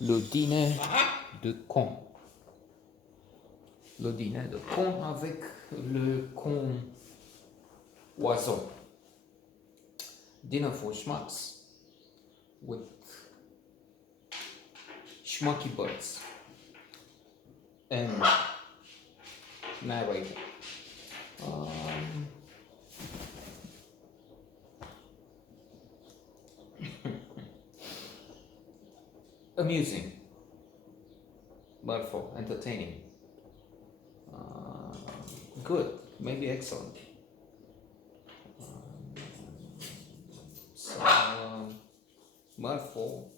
Le dîner de con. Le dîner de con avec le con oiseau. Dinner for schmucks with schmucky birds and narrator. Um, Amusing, wonderful, entertaining, uh, good, maybe excellent. Wonderful,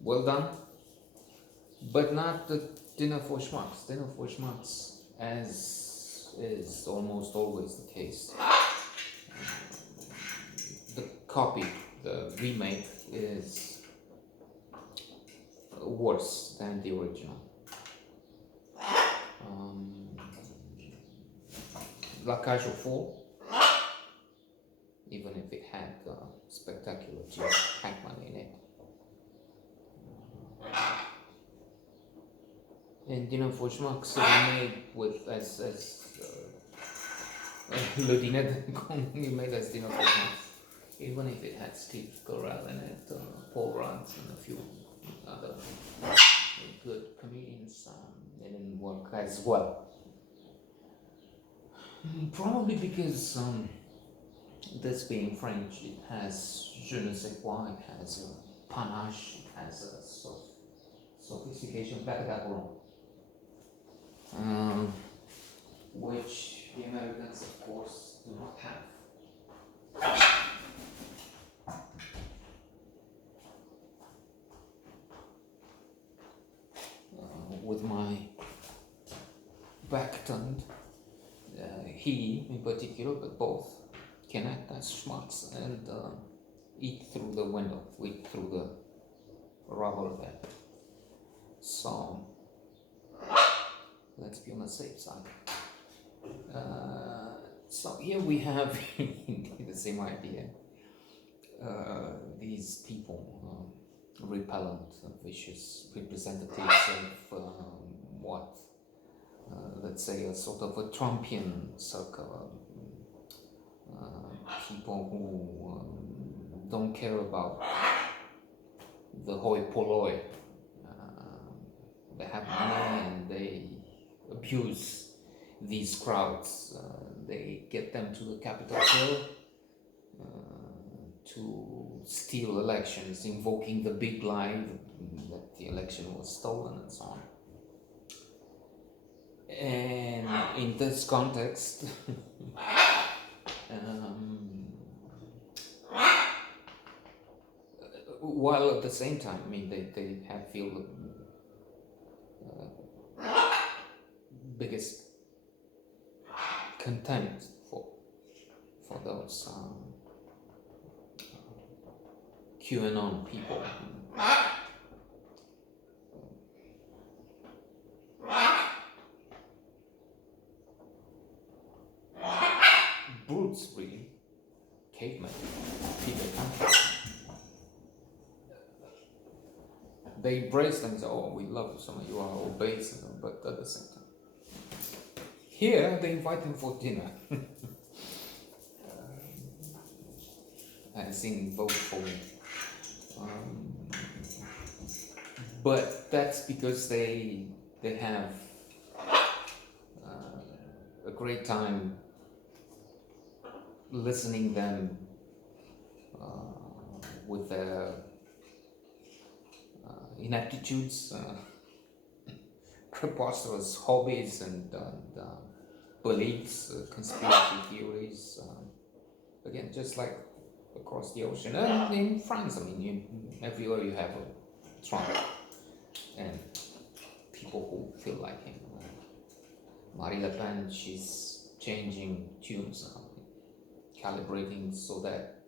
well done, but not the dinner for schmucks. Dinner for schmucks, as is almost always the case, the copy, the remake, is worse than the original. La Cage aux Folles, even if it had spectacular Jim Hackman in it. And Dinner for Schmucks remade with as Le Dîner de Con remade as Dinner for Schmucks, even if it had Steve Carell in it, Paul Rudd, and a few other good comedians, it didn't work as well. Probably because this being French, it has je ne sais quoi, it has a panache, it has a sophistication, which the Americans, of course, do not have. With my back turned, he in particular, but both, can act as schmucks and eat through the window, eat through the rubber bed. So let's be on the safe side. So here we have the same idea. These people, repellent, vicious representatives of what, let's say, a sort of a Trumpian circle. People who don't care about the hoi polloi. They have money and they abuse these crowds. They get them to the Capitol Hill to steal elections, invoking the big lie that the election was stolen and so on. And in this context, while at the same time, I mean, they have feel the biggest contempt for those QAnon people. Brutes, really. Cavemen. People country. They embrace them and say, oh, we love you so much, you are all base, but at the same time. Here, they invite them for dinner. As in, vote for me. But that's because they have a great time listening them with their ineptitudes, preposterous hobbies and beliefs, conspiracy theories. Again, just like across the ocean. And in France, I mean, everywhere you have a Trump and people who feel like him. Marine Le Pen, she's changing tunes now, calibrating so that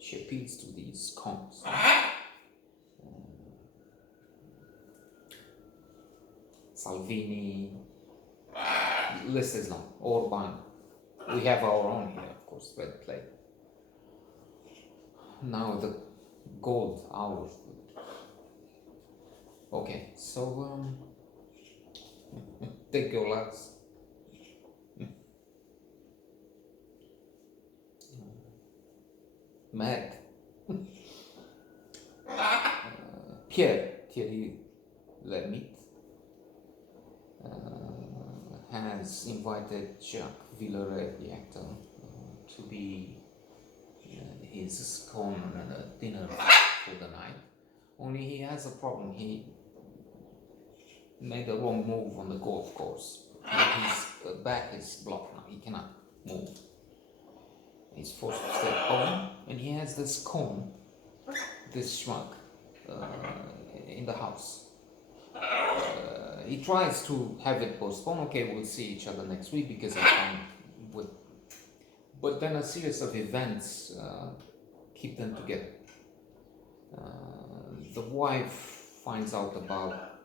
she appeals to these cons. Salvini, list is long. Orban, we have our own here, of course, red plate. Now gold hours. Okay, so take your last. Meg, Thierry Lhermitte, has invited Jacques Villeray, the actor, to be his con dinner for the night. Only he has a problem. He made a wrong move on the golf course. His back is blocked now. He cannot move. He's forced to stay home, and he has this cone, this shrunk, in the house. He tries to have it postponed. Okay, we'll see each other next week because I can't. But then a series of events keep them together. The wife finds out about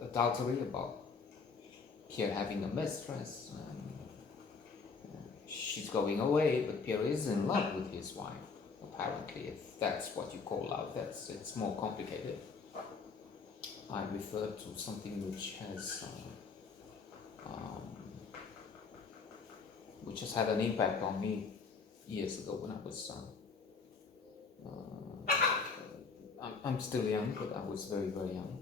adultery, about Pierre having a mistress. She's going away, but Pierre is in love with his wife. Apparently, if that's what you call love, it's more complicated. I refer to something which has had an impact on me years ago when I was. I'm still young, but I was very, very young.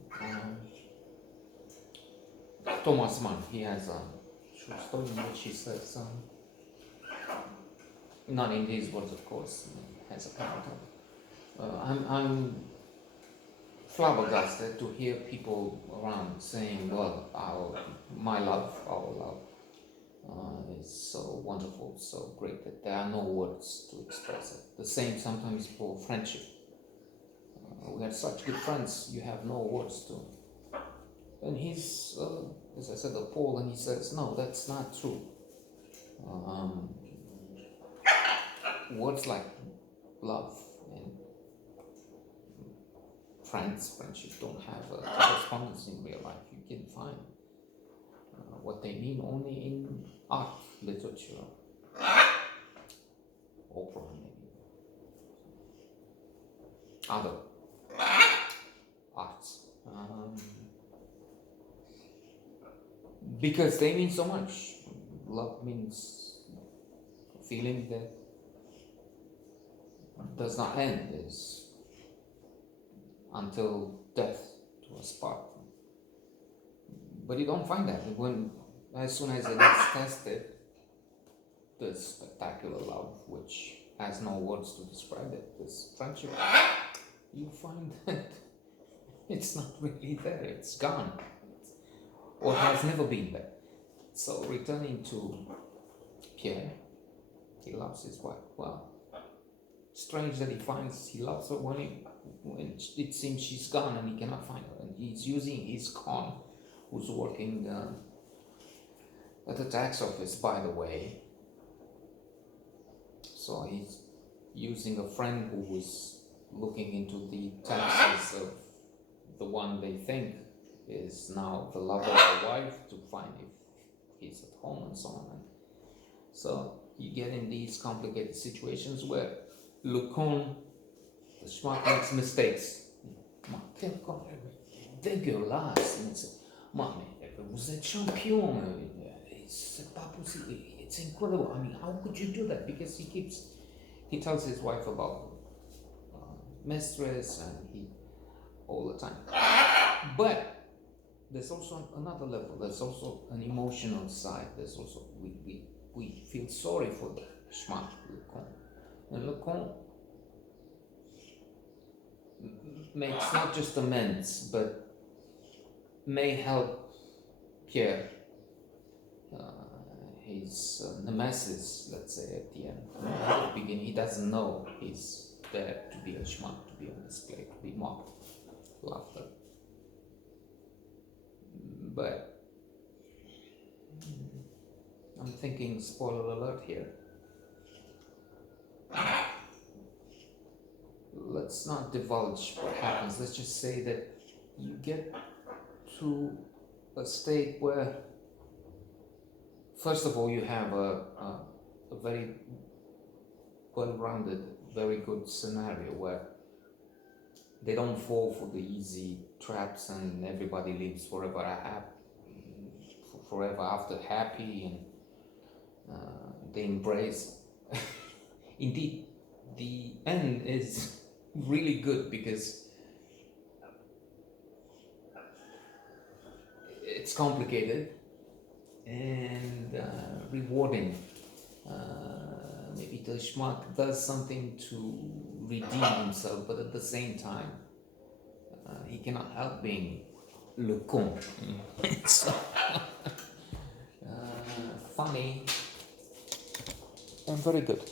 Thomas Mann, he has a short story in which he says, not in these words, of course, has a character. I'm flabbergasted to hear people around saying, well, our love is so wonderful, so great that there are no words to express it. The same sometimes for friendship. We had such good friends, you have no words to. And he's, as I said, a Pole, and he says, no, that's not true. Words like love and friendship don't have a correspondence in real life. You can find what they mean only in art, literature, opera, maybe, other arts. Because they mean so much. Love means a feeling that does not end, is until death do us part. But you don't find that. As soon as it is tested, this spectacular love, which has no words to describe it, this friendship, you find that it's not really there, it's gone, or has never been there. So returning to Pierre, he loves his wife. Well, strange that he finds he loves her when it seems she's gone and he cannot find her, and he's using his con, who's working at the tax office, by the way. So he's using a friend who was looking into the taxes of the one they think is now the lover of the wife, to find if he's at home and so on. So you get in these complicated situations where le con, the schmuck, makes mistakes. Ma quel con è dégueulasse. Ma vous êtes champion. C'est pas possible. It's incredible. I mean, how could you do that? Because he tells his wife about mistress, and he all the time. But there's also another level. There's also an emotional side. There's also we feel sorry for the schmuck, le con. And le con makes not just amends, but may help Pierre, his nemesis, let's say, at the end. At the beginning, he doesn't know he's there to be a schmuck, to be on display, to be mocked, laughed at. But I'm thinking, spoiler alert here. Let's not divulge what happens. Let's just say that you get to a state where, first of all, you have a very well-rounded, very good scenario where they don't fall for the easy traps and everybody lives forever after happy, and they embrace. Indeed, the end is really good because it's complicated and rewarding. Maybe the schmuck does something to redeem himself, but at the same time, he cannot help being le con. So, funny and very good.